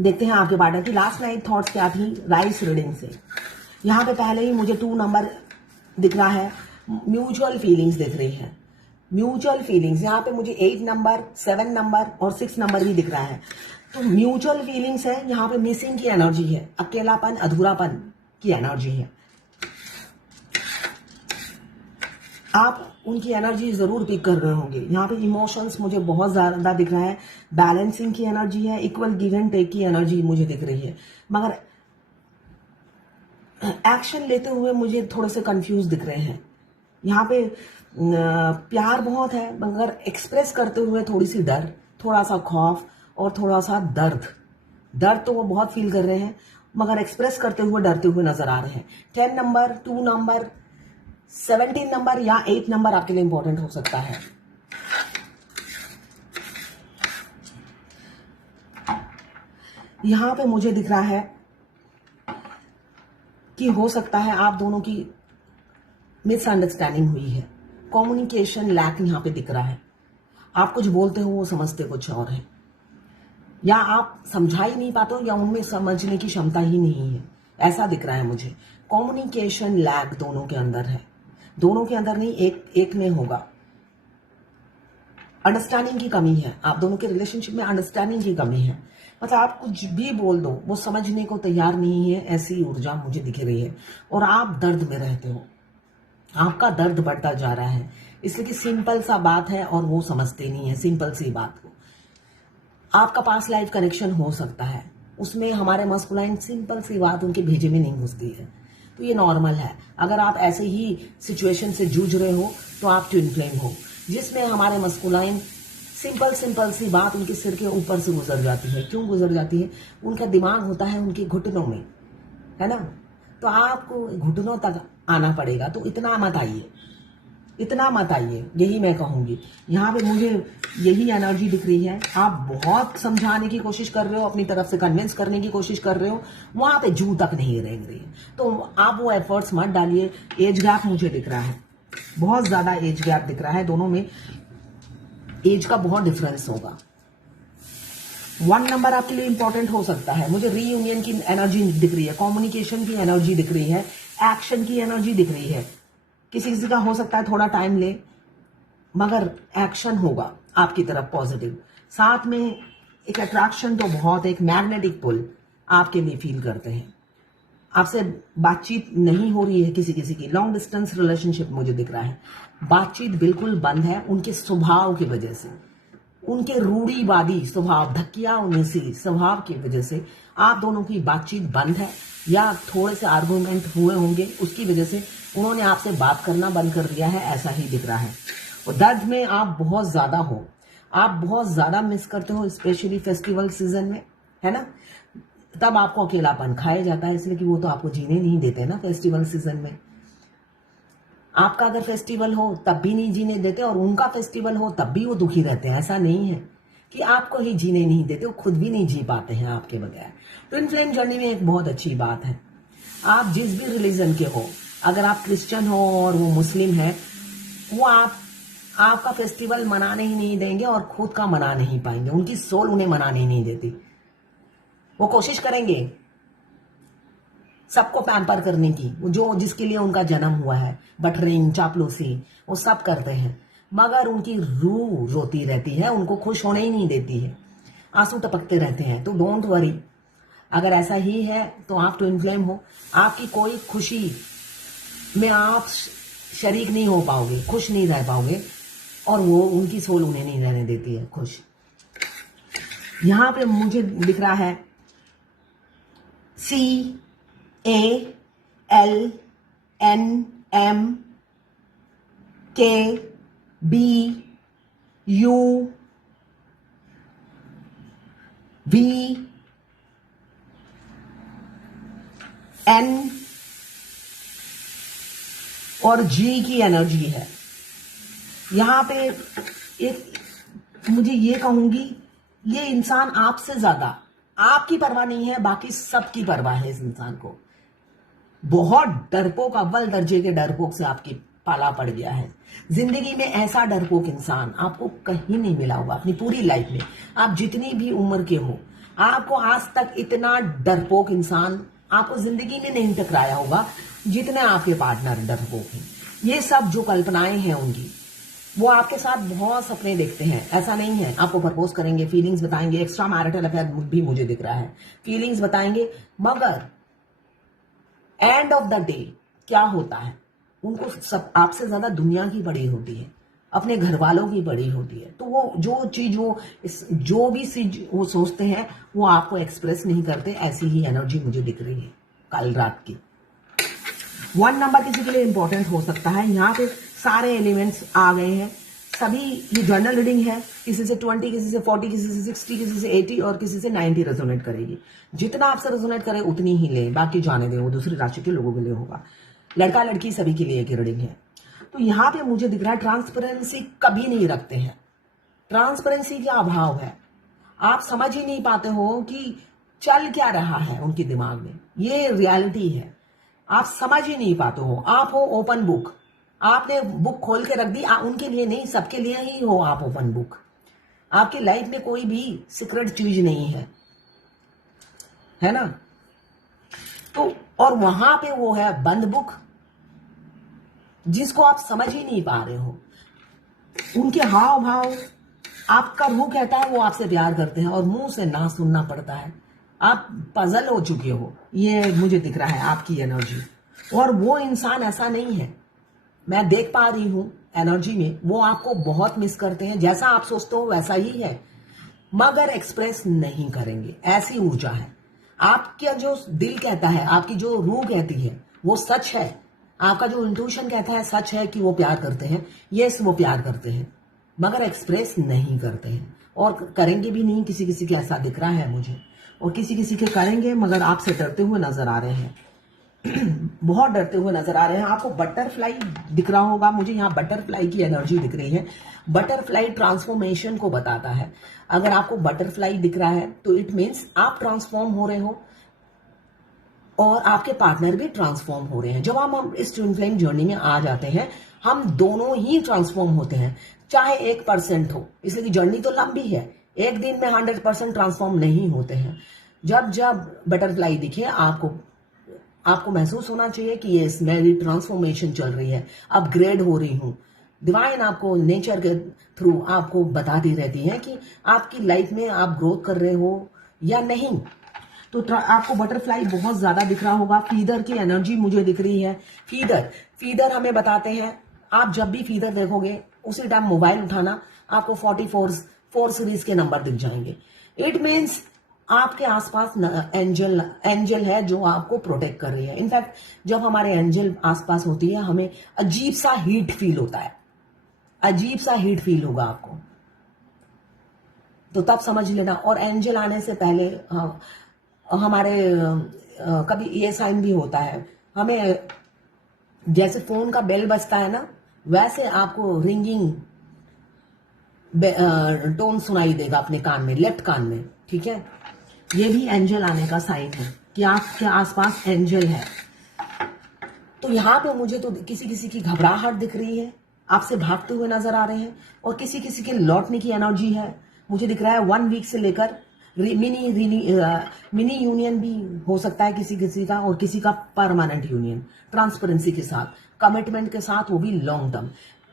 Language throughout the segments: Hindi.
देखते हैं आपके पार्टनर की लास्ट नाइट थॉट्स क्या थी राइस रीडिंग से। यहाँ पे पहले ही मुझे 2 नंबर दिख रहा है, म्यूचुअल फीलिंग्स दिख रही है। म्यूचुअल फीलिंग्स यहाँ पे मुझे 8 नंबर, 7 नंबर और 6 नंबर भी दिख रहा है। तो म्यूचुअल फीलिंग्स है, यहाँ पे मिसिंग की एनर्जी है, अकेलापन, अधूरापन की एनर्जी है। आप उनकी एनर्जी जरूर पिक कर रहे होंगे। यहाँ पे इमोशंस मुझे बहुत ज्यादा दिख रहा है, बैलेंसिंग की एनर्जी है, इक्वल गिव एंड टेक की एनर्जी मुझे दिख रही है, मगर एक्शन लेते हुए मुझे थोड़े से कंफ्यूज दिख रहे हैं। यहाँ पे प्यार बहुत है, मगर एक्सप्रेस करते हुए थोड़ी सी डर, थोड़ा सा खौफ और थोड़ा सा दर्द तो वो बहुत फील कर रहे हैं, मगर एक्सप्रेस करते हुए डरते हुए नजर आ रहे हैं। 10 नंबर, 2 नंबर, 17 नंबर या 8 नंबर आपके लिए इंपॉर्टेंट हो सकता है। यहां पे मुझे दिख रहा है कि हो सकता है आप दोनों की मिसअंडरस्टैंडिंग हुई है, कम्युनिकेशन लैक यहां पे दिख रहा है। आप कुछ बोलते हो वो समझते कुछ और है, या आप समझा ही नहीं पाते हो या उनमें समझने की क्षमता ही नहीं है, ऐसा दिख रहा है मुझे। कम्युनिकेशन लैक दोनों के अंदर है, दोनों के अंदर नहीं, एक में होगा। अंडरस्टैंडिंग की कमी है, आप दोनों के रिलेशनशिप में अंडरस्टैंडिंग की कमी है। मतलब आप कुछ भी बोल दो वो समझने को तैयार नहीं है, ऐसी ऊर्जा मुझे दिख रही है। और आप दर्द में रहते हो, आपका दर्द बढ़ता जा रहा है, इसलिए कि सिंपल सा बात है और वो समझते नहीं है सिंपल सी बात को। आपका पास्ट लाइफ कनेक्शन हो सकता है, उसमें हमारे मस्कुलाइन सिंपल सी बात उनके भेजे में नहीं घुसती है, तो ये नॉर्मल है। अगर आप ऐसे ही सिचुएशन से जूझ रहे हो तो आप ट्विन फ्लेम हो, जिसमें हमारे मस्कुलाइन सिंपल सी बात उनके सिर के ऊपर से गुजर जाती है। क्यों गुजर जाती है? उनका दिमाग होता है उनके घुटनों में, है ना, तो आपको घुटनों तक आना पड़ेगा। तो इतना मत आइए, यही मैं कहूंगी। यहाँ पे मुझे यही एनर्जी दिख रही है। आप बहुत समझाने की कोशिश कर रहे हो, अपनी तरफ से कन्विंस करने की कोशिश कर रहे हो, वहां पे जू तक नहीं रेंग रही है, तो आप वो एफर्ट्स मत डालिए। एज गैप मुझे दिख रहा है, बहुत ज्यादा एज गैप दिख रहा है, दोनों में एज का बहुत डिफरेंस होगा। 1 नंबर आपके लिए इंपॉर्टेंट हो सकता है। मुझे रीयूनियन की एनर्जी दिख रही है, कम्युनिकेशन की एनर्जी दिख रही है, एक्शन की एनर्जी दिख रही है। किसी का हो सकता है थोड़ा टाइम ले, मगर एक्शन होगा आपकी तरफ पॉजिटिव। साथ में एक अट्रैक्शन तो बहुत, एक मैग्नेटिक पुल आपके लिए फील करते हैं। आपसे बातचीत नहीं हो रही है किसी की, लॉन्ग डिस्टेंस रिलेशनशिप मुझे दिख रहा है। बातचीत बिल्कुल बंद है उनके स्वभाव की वजह से, उनके रूढ़िवादी स्वभाव, धक्किया उन्नीसी स्वभाव की वजह से आप दोनों की बातचीत बंद है, या थोड़े से आर्गुमेंट हुए होंगे, उसकी वजह से उन्होंने आपसे बात करना बंद कर दिया है, ऐसा ही दिख रहा है। और दर्द में आप बहुत ज्यादा हो, आप बहुत ज्यादा मिस करते हो, स्पेशली फेस्टिवल सीजन में, है ना, तब आपको अकेलापन खाया जाता है, इसलिए कि वो तो आपको जीने नहीं देते ना फेस्टिवल सीजन में। आपका अगर फेस्टिवल हो तब भी नहीं जीने देते, और उनका फेस्टिवल हो तब भी वो दुखी रहते हैं। ऐसा नहीं है कि आपको ही जीने नहीं देते, वो खुद भी नहीं जी पाते हैं आपके बगैर। ट्विन फ्लेम जर्नी में एक बहुत अच्छी बात है, आप जिस भी रिलीजन के हो, अगर आप क्रिश्चियन हो और वो मुस्लिम है, वो आपका फेस्टिवल मनाने ही नहीं देंगे और खुद का मना नहीं पाएंगे। उनकी सोल उन्हें मनाने ही नहीं देती। वो कोशिश करेंगे सबको पैम्पर करने की, जो जिसके लिए उनका जन्म हुआ है, बटरिंग, चापलूसी, वो सब करते हैं, मगर उनकी रूह रोती रहती है, उनको खुश होने ही नहीं देती है, आंसू टपकते रहते हैं। तो डोंट वरी, अगर ऐसा ही है तो आप ट्विन फ्लेम हो, आपकी कोई खुशी में आप शरीक नहीं हो पाओगे, खुश नहीं रह पाओगे, और वो उनकी सोल उन्हें नहीं रहने देती है खुश। यहां पे मुझे दिख रहा है CALBUN और G की एनर्जी है। यहां पे एक मुझे ये कहूंगी, ये इंसान आपसे ज्यादा आपकी परवाह नहीं है, बाकी सबकी परवाह है इस इंसान को। बहुत डरपोक, अव्वल दर्जे के डरपोक से आपकी पाला पड़ गया है। जिंदगी में ऐसा डरपोक इंसान आपको कहीं नहीं मिला होगा अपनी पूरी लाइफ में। आप जितनी भी उम्र के हो, आपको आज तक इतना डरपोक इंसान आपको जिंदगी में नहीं टकराया होगा जितने आपके पार्टनर डरपोक हैं। ये सब जो कल्पनाएं हैं उनकी, वो आपके साथ बहुत सपने देखते हैं। ऐसा नहीं है, आपको प्रपोज करेंगे, फीलिंग्स बताएंगे, एक्स्ट्रा मैरिटल अफेयर भी मुझे दिख रहा है, फीलिंग्स बताएंगे, मगर एंड ऑफ द डे क्या होता है, उनको सब आपसे ज्यादा दुनिया की पड़ी होती है, अपने घर वालों की पड़ी होती है। तो वो जो चीज जो भी चीज वो सोचते हैं वो आपको एक्सप्रेस नहीं करते। ऐसी ही एनर्जी मुझे दिख रही है कल रात की। 1 नंबर किसी के लिए इंपॉर्टेंट हो सकता है। यहाँ पे सारे एलिमेंट्स आ गए हैं सभी। ये जर्नल रीडिंग है, किसी से 20, किसी से 40, किसी से 60, किसी से 80 और किसी से 90 रेजोनेट करेगी। जितना आपसे रेजोनेट करे उतनी ही ले, बाकी जाने दें, वो दूसरी राशि के लोगों के लिए होगा। लड़का लड़की सभी के लिए एक रीडिंग है। तो यहाँ पे मुझे दिख रहा है ट्रांसपेरेंसी कभी नहीं रखते हैं, ट्रांसपेरेंसी का अभाव है। आप समझ ही नहीं पाते हो कि चल क्या रहा है उनके दिमाग में, ये रियलिटी है। आप समझ ही नहीं पाते हो। आप हो ओपन बुक, आपने बुक खोल के रख दी, उनके लिए नहीं सबके लिए ही हो आप ओपन बुक। आपकी लाइफ में कोई भी सीक्रेट चीज नहीं है ना। तो और वहां पे वो है बंद बुक, जिसको आप समझ ही नहीं पा रहे हो। उनके हाव भाव, आपका मुंह कहता है वो आपसे प्यार करते हैं और मुंह से ना सुनना पड़ता है। आप पजल हो चुके हो, ये मुझे दिख रहा है आपकी एनर्जी। और वो इंसान ऐसा नहीं है, मैं देख पा रही हूं एनर्जी में, वो आपको बहुत मिस करते हैं। जैसा आप सोचते हो वैसा ही है, मगर एक्सप्रेस नहीं करेंगे। ऐसी ऊर्जा है। आपका जो दिल कहता है, आपकी जो रूह कहती है वो सच है। आपका जो इंट्यूशन कहता है सच है कि वो प्यार करते हैं। यस, वो प्यार करते हैं, मगर एक्सप्रेस नहीं करते हैं और करेंगे भी नहीं। किसी किसी के ऐसा दिख रहा है मुझे, और किसी किसी के करेंगे मगर आपसे डरते हुए नजर आ रहे हैं। बहुत डरते हुए नजर आ रहे हैं। आपको बटरफ्लाई दिख रहा होगा, मुझे यहाँ बटरफ्लाई की एनर्जी दिख रही है। बटरफ्लाई ट्रांसफॉर्मेशन को बताता है। अगर आपको बटरफ्लाई दिख रहा है तो इट मीन्स आप ट्रांसफॉर्म हो रहे हो और आपके पार्टनर भी ट्रांसफॉर्म हो रहे हैं। जब हम इस ट्विन फ्लेम जर्नी में आ जाते हैं, हम दोनों ही ट्रांसफॉर्म होते हैं, चाहे 1% हो, इसलिए कि जर्नी तो लंबी है। एक दिन में 100% ट्रांसफॉर्म नहीं होते हैं। जब जब बटरफ्लाई दिखे आपको महसूस होना चाहिए कि ये मेरी ट्रांसफॉर्मेशन चल रही है, अपग्रेड हो रही हूं। डिवाइन आपको नेचर के थ्रू आपको बताती रहती है कि आपकी लाइफ में आप ग्रोथ कर रहे हो या नहीं। तो आपको बटरफ्लाई बहुत ज्यादा दिख रहा होगा। फीदर की एनर्जी मुझे दिख रही है। फीदर हमें बताते हैं, आप जब भी फीदर देखोगे उसी टाइम मोबाइल उठाना, आपको 44 सीरीज के नंबर दिख जाएंगे। इट मीन्स आपके आसपास एंजल है जो आपको प्रोटेक्ट कर रही है। इनफैक्ट जब हमारे एंजल आसपास होती है, हमें अजीब सा हीट फील होता है, अजीब सा हीट फील होगा आपको, तो तब समझ लेना। और एंजल आने से पहले हमारे कभी ये साइन भी होता है, हमें जैसे फोन का बेल बजता है ना, वैसे आपको रिंगिंग टोन सुनाई देगा अपने कान में, लेफ्ट कान में। ठीक है, ये भी एंजल आने का साइन है कि आपके आसपास एंजल है। तो यहाँ पे मुझे तो किसी किसी की घबराहट दिख रही है, आपसे भागते हुए नजर आ रहे हैं, और किसी किसी के लौटने की एनर्जी है। मुझे दिख रहा है 1 वीक से लेकर मिनी यूनियन भी हो सकता है किसी किसी का, और किसी का परमानेंट यूनियन, ट्रांसपेरेंसी के साथ, कमिटमेंट के साथ, वो भी लॉन्ग टर्म,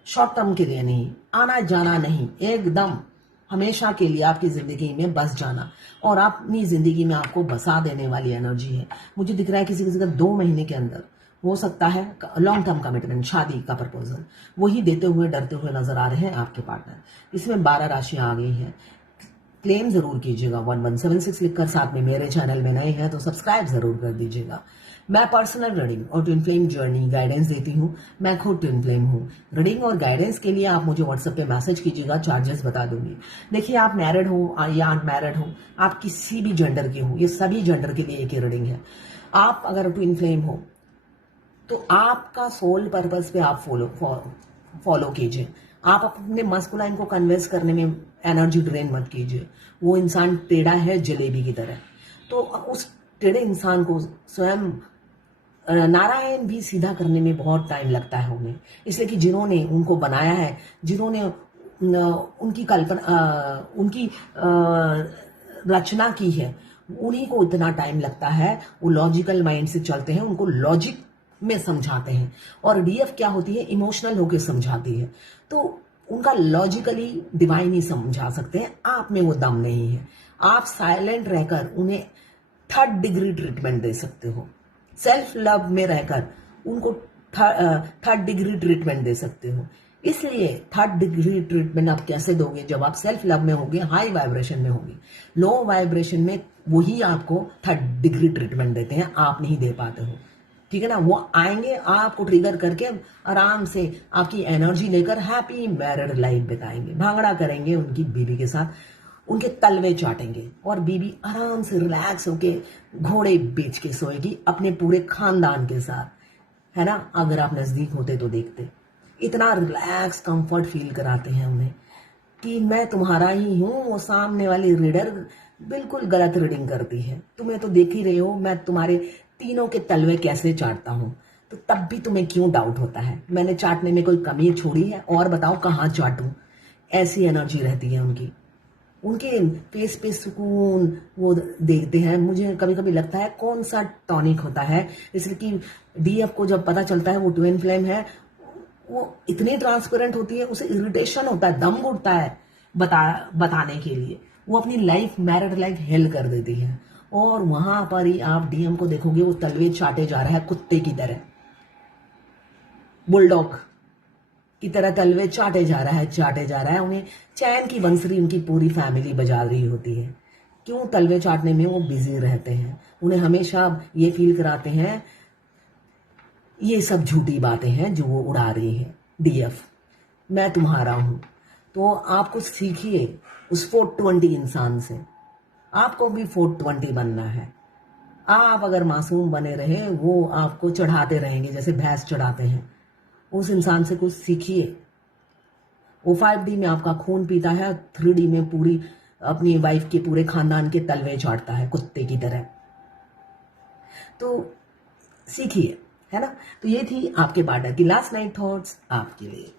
शॉर्ट टर्म के लिए नहीं, आना जाना नहीं, एकदम हमेशा के लिए आपकी जिंदगी में बस जाना, और अपनी जिंदगी में आपको बसा देने वाली एनर्जी है। मुझे दिख रहा है किसी किसी का 2 महीने के अंदर हो सकता है लॉन्ग टर्म कमिटमेंट, शादी का प्रपोजल, वही देते हुए डरते हुए नजर आ रहे हैं आपके पार्टनर। इसमें 12 राशियां आ गई हैं। क्लेम जरूर कीजिएगा 1176 लिखकर। साथ में मेरे चैनल में नए हैं तो सब्सक्राइब जरूर कर दीजिएगा। मैं पर्सनल रीडिंग और ट्विन फ्लेम जर्नी गाइडेंस देती हूँ। मैं खुद ट्विन फ्लेम हूँ। रीडिंग और गाइडेंस के लिए आप मुझे व्हाट्सएप पे मैसेज कीजिएगा, चार्जेस बता दूंगी। देखिए, आप मैरिड हो या अनमैरिड हो, आप किसी भी जेंडर के हो, ये सभी जेंडर के लिए एक ही रीडिंग है। आप अगर ट्विन फ्लेम हो तो आपका सोल पर्पस पे आप फॉलो कीजिए। आप अपने मस्कुलाइन को कन्विंस करने में एनर्जी ड्रेन मत कीजिए। वो इंसान टेढ़ा है जलेबी की तरह, तो उस टेढ़े इंसान को स्वयं नारायण भी सीधा करने में बहुत टाइम लगता है उन्हें, इसलिए कि जिन्होंने उनको बनाया है, जिन्होंने उनकी कल्पना, उनकी रचना की है उन्हीं को इतना टाइम लगता है। वो लॉजिकल माइंड से चलते हैं, उनको लॉजिक में समझाते हैं। और डीएफ क्या होती है, इमोशनल होकर समझाती है। तो उनका लॉजिकली डिवाइन ही समझा सकते हैं, आप में वो दम नहीं है। आप साइलेंट रहकर उन्हें थर्ड डिग्री ट्रीटमेंट दे सकते हो। सेल्फ लव में रहकर उनको थर्ड डिग्री ट्रीटमेंट दे सकते हो। इसलिए थर्ड डिग्री ट्रीटमेंट आप कैसे दोगे, जब आप सेल्फ लव में होगे, हाई वाइब्रेशन में होगे। लो वाइब्रेशन में वही आपको थर्ड डिग्री ट्रीटमेंट देते हैं, आप नहीं दे पाते हो। ठीक है ना। वो आएंगे आपको ट्रिगर करके, आराम से आपकी एनर्जी लेकर हैप्पी मैरिड लाइफ बिताएंगे, भांगड़ा करेंगे उनकी बीवी के साथ, उनके तलवे चाटेंगे और बीवी आराम से रिलैक्स होके घोड़े बेच के सोएगी अपने पूरे खानदान के साथ, है ना। अगर आप नजदीक होते तो देखते, इतना रिलैक्स कंफर्ट फील कराते हैं उन्हें कि मैं तुम्हारा ही हूं। वो सामने वाली रीडर बिल्कुल गलत रीडिंग करती है, तुम्हें तो देख ही रहे हो मैं तुम्हारे तीनों के तलवे कैसे चाटता हूं, तो तब भी तुम्हें क्यों डाउट होता है, मैंने चाटने में कोई कमी छोड़ी है, और बताओ कहाँ चाटूं। ऐसी एनर्जी रहती है उनकी, उनके फेस पे सुकून वो देखते हैं। मुझे कभी कभी लगता है कौन सा टॉनिक होता है, इसलिए कि डीएफ को जब पता चलता है वो ट्विन फ्लेम है, वो इतनी ट्रांसपेरेंट होती है, उसे इरिटेशन होता है, दम घुटता है बताने के लिए। वो अपनी लाइफ, मैरिड लाइफ हेल कर देती है। और वहां पर ही आप डीएम को देखोगे, वो तलवे चाटे जा रहा है कुत्ते की तरह, बुलडॉग की तरह तलवे चाटे जा रहा है। उन्हें चैन की बंसरी उनकी पूरी फैमिली बजा रही होती है। क्यों? तलवे चाटने में वो बिजी रहते हैं। उन्हें हमेशा ये फील कराते हैं ये सब झूठी बातें हैं जो वो उड़ा रही है डीएफ, मैं तुम्हारा हूं। तो आप कुछ सीखिए उस 420 इंसान से, आपको भी 420 बनना है। आप अगर मासूम बने रहे, वो आपको चढ़ाते रहेंगे जैसे भैंस चढ़ाते हैं। उस इंसान से कुछ सीखिए। वो 5D में आपका खून पीता है, 3D में पूरी अपनी वाइफ के पूरे खानदान के तलवे चाटता है कुत्ते की तरह। तो सीखिए, है ना। तो ये थी आपके पार्टनर की लास्ट नाइट थॉट्स आपके लिए।